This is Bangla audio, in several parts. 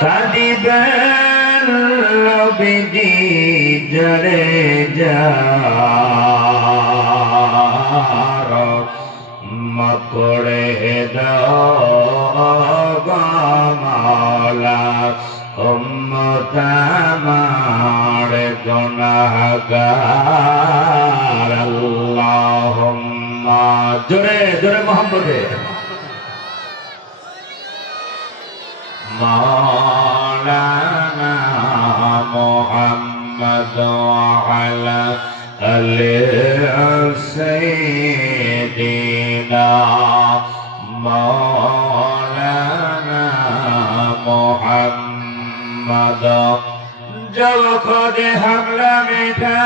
কাদিবেন নবীজি জরে যার মকড়ে দামালা উম্মত আমার গুনাহগার। আল্লাহুম্মা। জোরে জোরে মোহাম্মদে مولانا محمد وعلى آل سيدنا مولانا محمد جب خود حملہ مٹھا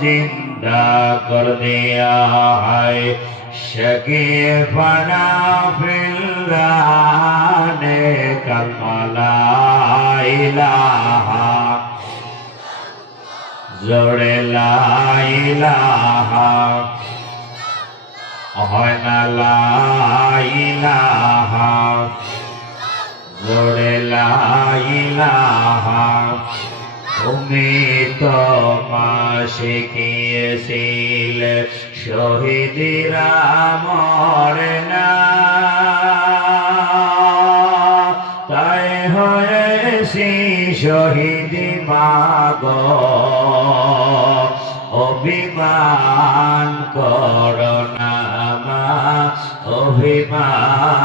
जिंदा कर दिया है शकी फना फिल्लाने कमला इलाहा জোরে লাইলাহা হয় না লাইলাহা জোরে লাইলাহা তুমি তো মা শিখিয়েছিল শহীদিরা মরে না। তাই হয়েছি শহীদি মাগ। অভিমান করোনা অভিমান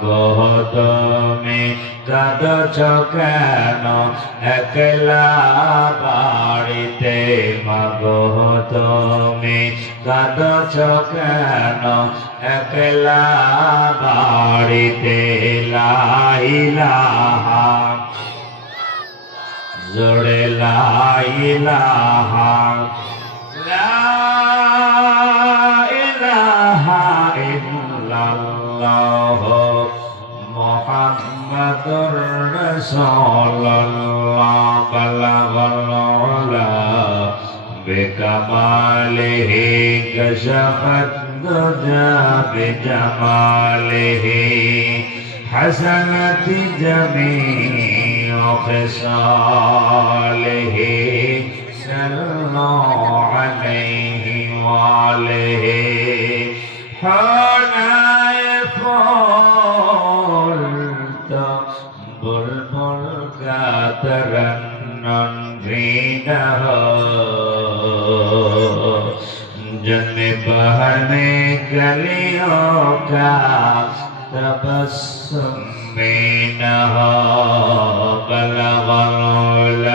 মাগো তুমি কেন একলা বাড়িতে মাগো তুমি কেন একলা বাড়িতে লাইলাহা জোড়ে লাইলাহা লা صلى الله بلغ العلا بكماله كشف الدجى بجماله حسنت جميع خصاله जन्म बहर में गलियों का तबस्सुम में न हो बलगल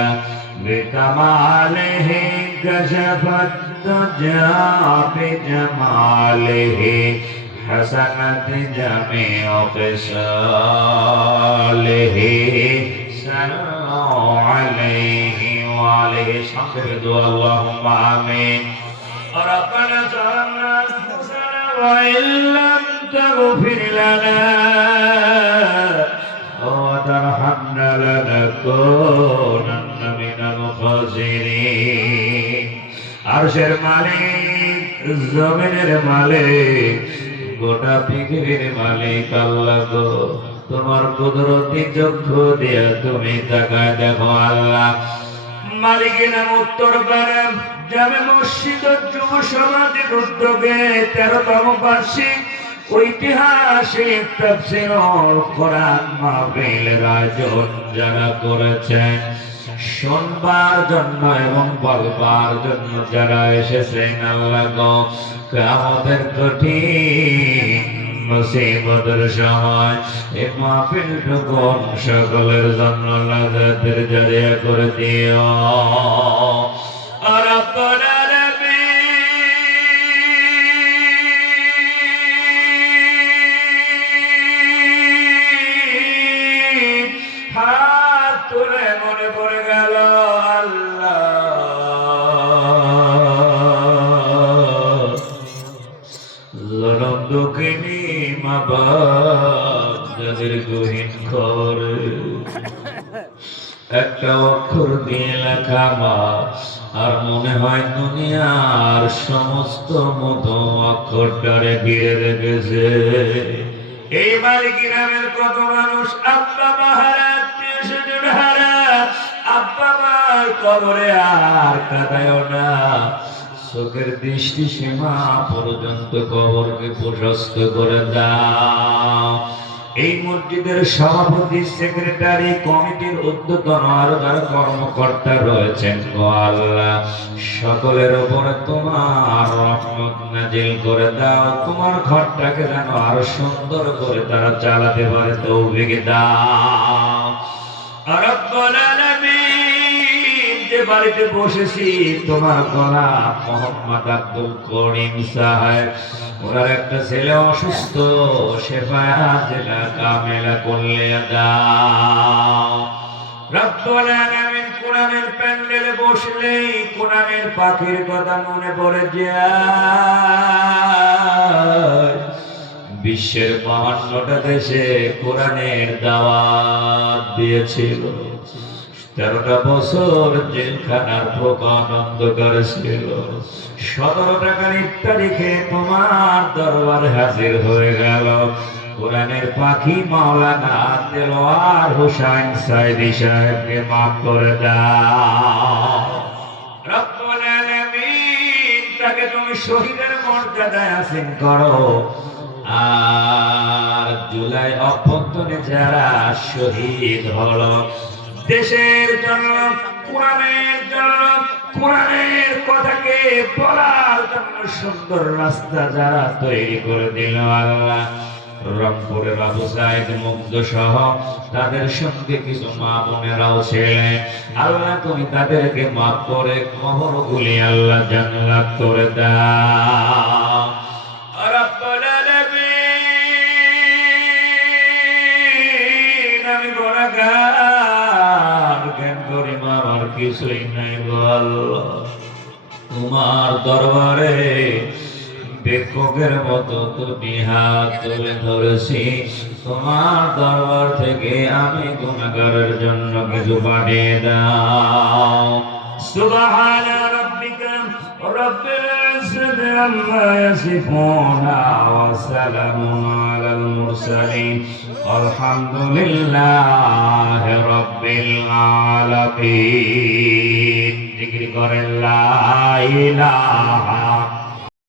بكماله كشف الدجى بجماله حسنت جميع خصاله صلوا عليه وعليه صحبه اللهم آمين ربنا ظلمنا أنفسنا وإن لم تغفر لنا وترحمنا لنكونن من الخاسرين আরশের মালিক জমিনের মালিক গোটা পৃথিবীর মালিক আল্লাহ গো তোমার কুদরতি চক্ষু দিয়া তুমি তাকায় দেখো আল্লাহ মালিকের নাম উত্তর পারে জামে মসজিদ যুব সমাজের উদ্যোগে তেরোতম বার্ষিক ঐতিহাসিক তাফসীরুল কোরআন মাহফিলের আয়োজন যারা করেছেন। শুনবার জন্য এবং বলবার জন্য যারা এসেছেন, আল্লাহ আমাদের কঠিন মুসিবতের সময় এই মাহফিলটুকু সকলের জন্য লাগাতের জারিয়া করে দিও। যাদের গহীন করে একটা অক্ষর দিয়ে লেখা মা আর মনে হয় দুনিয়ার সমস্ত মতো অক্ষরটারে ঘিরে রেখেছে এইবার নামের কত মানুষ আব্বা মাহারা আত্মীয় হারা, আব্বা মার কবরে আর কাদায় না। চোখের দৃষ্টি সীমা পর্যন্ত কবরকে প্রশস্ত করে দাও। এই মসজিদের সভাপতি, সেক্রেটারি, কমিটির উদ্যোতন আরও যারা কর্মকর্তা রয়েছেন আল্লাহ সকলের উপরে তোমার রহমত নাজিল করে দাও। তোমার ঘরটাকে যেন আরও সুন্দর করে তারা চালাতে পারে, তৌফিক দাও। বাড়িতে বসেছি। তোমার গলা মোহাম্মদ আব্দুল করিম সাহেব। ওনার একটা ছেলে অসুস্থ শেফায়া জেলা কামেলা করলে মনে বিশ্বের বাহান্নটা দেশে কোরআনের দাওয়াত দিয়েছিল। তেরোটা বছর জেলখানার প্রকান অন্ধকার ছিল সতেরো টাকার ইফতারিখে তোমার দরবার হাজির হয়ে গেল। কোরআনের পাখি মাওলানা দেলোয়ার হুসাইন সাইদি সাহেবকে মাফ করে দাও। তাকে তুমি শহীদের মর্যাদায় আসীন করো। আর জুলাই অভ্যন্তরে যারা শহীদ হলো দেশের জন্য কোরআনের জন্য কোরআনের কথাকে বলার জন্য সুন্দর রাস্তা যারা তৈরি করে দিল আল্লাহ। রংপুরের আবু মুগ্ধ সহ তাদের সঙ্গে কিছু মা বোনেরাও ছিলেন। আল্লাহ তুমি তাদেরকে মাফ করে কবর গুলি আল্লাহ জান্নাত করে দাও। আমি আমার কিছুই নাই গো তোমার দরবারে বেক্ষকের মতো তুমি হাত তুলে ধরেছি। তোমার দরবার থেকে আমি গুণাগারের জন্য কিছু পাঠিয়ে দাও। সুবাহ রব্বিকা রাব্বিল ইয়াসিফুন ওয়া সালামুন আলাল মুরসালিন আলহামদুলিল্লাহি রাব্বিল আলামিন জিকির করেন লা ইলাহা